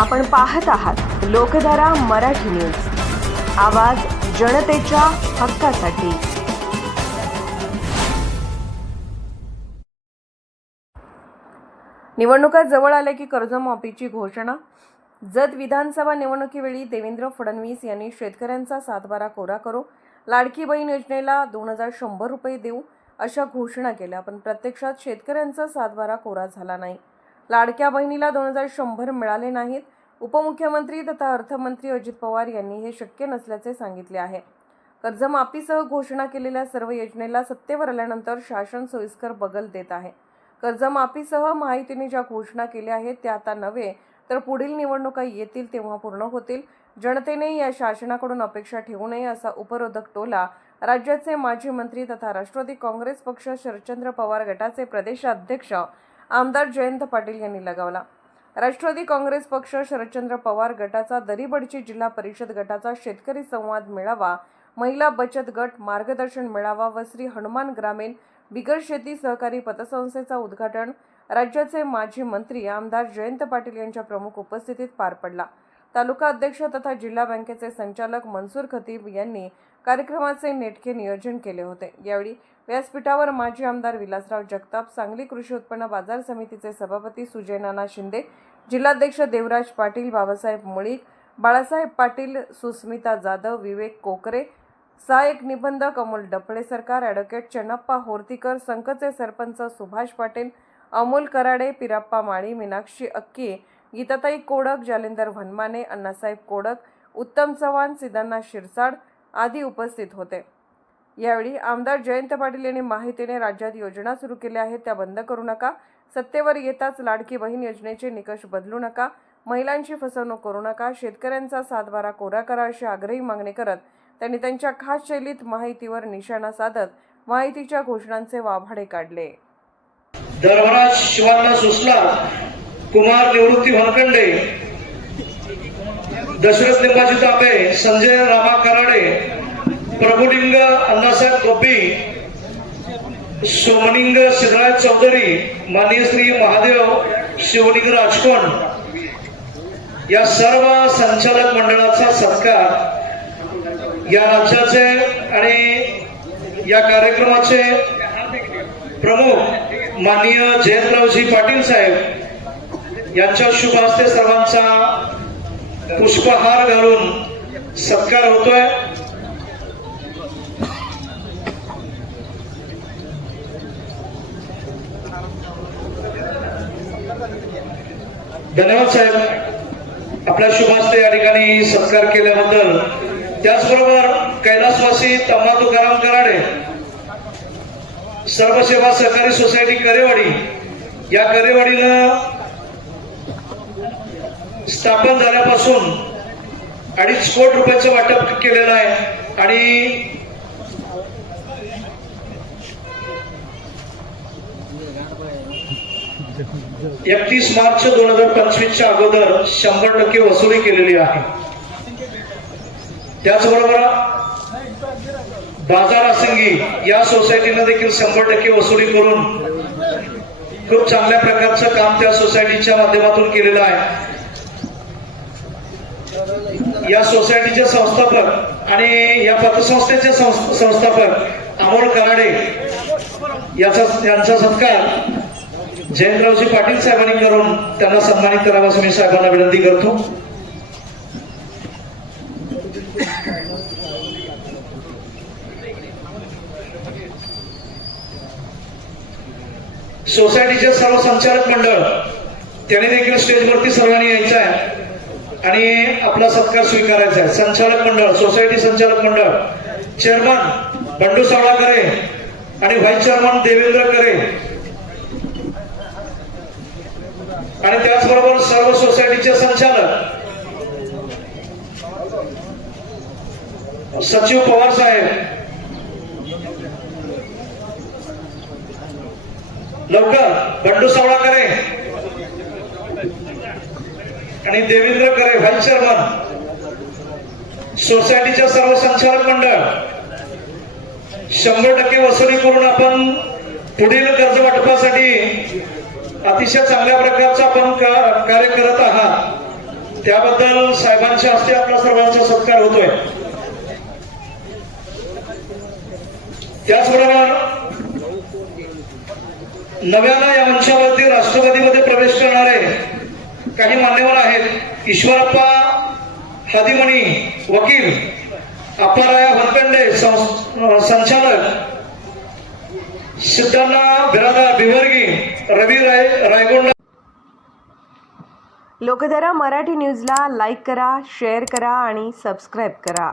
आपण पाहत आहात लोकधारा मराठी न्यूज. आवाज जनतेच्या हक्कासाठी. निवडणुका जवळ आल्या की कर्जमाफीची घोषणा? जत विधानसभा निवडणुकीवेळी देवेंद्र फडणवीस यांनी शेतकऱ्यांचा सातबारा कोरा करू. लाडकी बहीण योजनेला दोन हजार शंभर रुपये देऊ अशा घोषणा केल्या पण प्रत्यक्षात शेतकऱ्यांचा सातबारा कोरा झाला नाही. लाडक्या बहिणीला दोन हजार शंभर मिळाले नाहीत. उपमुख्यमंत्री तथा अर्थमंत्री अजित पवार यांनी हे शक्य नसल्याचे सांगितले आहे. कर्जमाफीसह घोषणा केलेल्या सर्व योजनेला सत्तेवर आल्यानंतर शासन सोयीस्कर बगल देत आहे. कर्जमाफीसह माहितीने ज्या घोषणा केल्या आहेत त्या आता नव्हे तर पुढील निवडणुका येतील तेव्हा पूर्ण होतील. जनतेने या शासनाकडून अपेक्षा ठेवू नये असा उपरोधक टोला राज्याचे माजी मंत्री तथा राष्ट्रवादी काँग्रेस पक्ष शरदचंद्र पवार गटाचे प्रदेशाध्यक्ष आमदार जयंत पाटील यांनी लगावला. राष्ट्रवादी काँग्रेस पक्ष शरदचंद्र पवार गटाचा दरीबडची जिल्हा परिषद गटाचा शेतकरी संवाद मेळावा महिला बचत गट मार्गदर्शन मेळावा व श्री हनुमान ग्रामीण बिगर शेती सहकारी पतसंस्थेचा उद्घाटन राज्याचे माजी मंत्री आमदार जयंत पाटील यांच्या प्रमुख उपस्थितीत पार पडला. तालुका अध्यक्ष तथा जिल्हा बँकेचे संचालक मनसूर खतीब यांनी कार्यक्रमाचे नेटके नियोजन केले होते. यावेळी व्यासपीठावर माजी आमदार विलासराव जगताप सांगली कृषी उत्पन्न बाजार समितीचे सभापती सुजय नाना शिंदे जिल्हाध्यक्ष देवराज पाटील बाबासाहेब मुळीक बाळासाहेब पाटील सुस्मिता जाधव विवेक कोकरे सहाय्यक निबंधक अमोल डफळे सरकार ॲडव्होकेट चन्नप्पा होर्तीकर संघचे सरपंच सुभाष पाटील अमोल कराडे पिराप्पा माळी मीनाक्षी अक्की गीताताई कोडक जालिंदर भनमाने अण्णासाहेब कोडक उत्तम चव्हाण सिद्धांना शिरसाड आदी उपस्थित होते. यावेळी आमदार जयंत पाटील यांनी माहितीने राज्यात योजना सुरू केल्या आहेत. त्या बंद करू नका. सत्तेवर येताच लाडकी बहीण योजनेचे निकष बदलू नका. महिलांची फसवणूक करू नका. शेतकऱ्यांचा सातबारा कोरा करा अशी आग्रही मागणी करत त्यांनी त्यांच्या खास शैलीत माहितीवर निशाणा साधत माहितीच्या घोषणांचे वाभाडे काढले. धर्मराज शिवांना सुचला कुमार निवृत्ती भनकंडे दशरथ निंबाजी तापे संजय रामा कराडे प्रभुलिंग अण्णासाहेब गोपी सोमलिंग सिद्धराज चौधरी माननीय श्री महादेव शिवलिंग राजकोण या सर्व संचालक मंडळाचा सत्कार या राज्याचे आणि या कार्यक्रमाचे प्रमुख माननीय जयंतरावजी पाटील साहेब यांच्या शुभ हस्ते सर्वांचा पुष्पहार घालून सत्कार होतोय. धन्यवाद साहेब. आपल्या शुभ हस्ते या ठिकाणी सत्कार केल्याबद्दल. त्याचबरोबर कैलासवासी तम्मा तुकाराम कराडे सर्व सेवा सहकारी सोसायटी करेवाडी. या करेवाडीनं स्थापन झाल्यापासून अडीच कोट रुपयाचं वाटप केलेलं आहे. आणि एकतीस मार्च दोन हजार पंचवीसच्या अगोदर शंभर टक्के वसुली केलेली आहे. त्याचबरोबर बाजार असंगी या सोसायटीनं देखील शंभर टक्के वसुली करून खूप चांगल्या प्रकारचं काम त्या सोसायटीच्या माध्यमातून केलेलं आहे. या सोसायटीचे संस्थापक आणि या पतसंस्थेचे संस्थापक अमोल कराडे याचा यांचा सत्कार जयंतरावजी पाटील साहेबांनी करून त्यांना सन्मानित करावा असं मी साहेबांना विनंती करतो. सोसायटीचे सर्व संचालक मंडळ त्यांनी देखील स्टेजवरती सर्वांनी यायचं आहे. आणि आपला सत्कार स्वीकारायचा आहे. संचालक मंडळ सोसायटी संचालक मंडळ चेअरमन बंडू सावळाकरे आणि व्हाईस चेअरमन देवेंद्र करे. आणि त्याचबरोबर सर्व सोसायटीचे संचालक. सचिव पवार साहेब. लवकर बंडू सावळाकरे. आणि देवेंद्र करे व्हाईस चेअरमन. सोसायटीच्या सर्व संचालक मंडळ. शंभर टक्के वसुली करून आपण पुढील कर्ज वाटपासाठी अतिशय चांगल्या प्रकारचं आपण कार्य करत आहात. त्याबद्दल साहेबांच्या हस्ते आपला सर्वांचा सत्कार होतोय. त्याचबरोबर नव्यानं या मंचावरती राष्ट्रवादीमध्ये प्रवेश करणारे काही मान्यवर ईश्वरप्पा हादिमणी वकील अप्पाराया हरकंडे संचालक सिद्धांना बिरादार बिवर्गी रवी राय लोकधारा मराठी न्यूजला लाईक करा शेअर करा आणि सबस्क्राईब करा.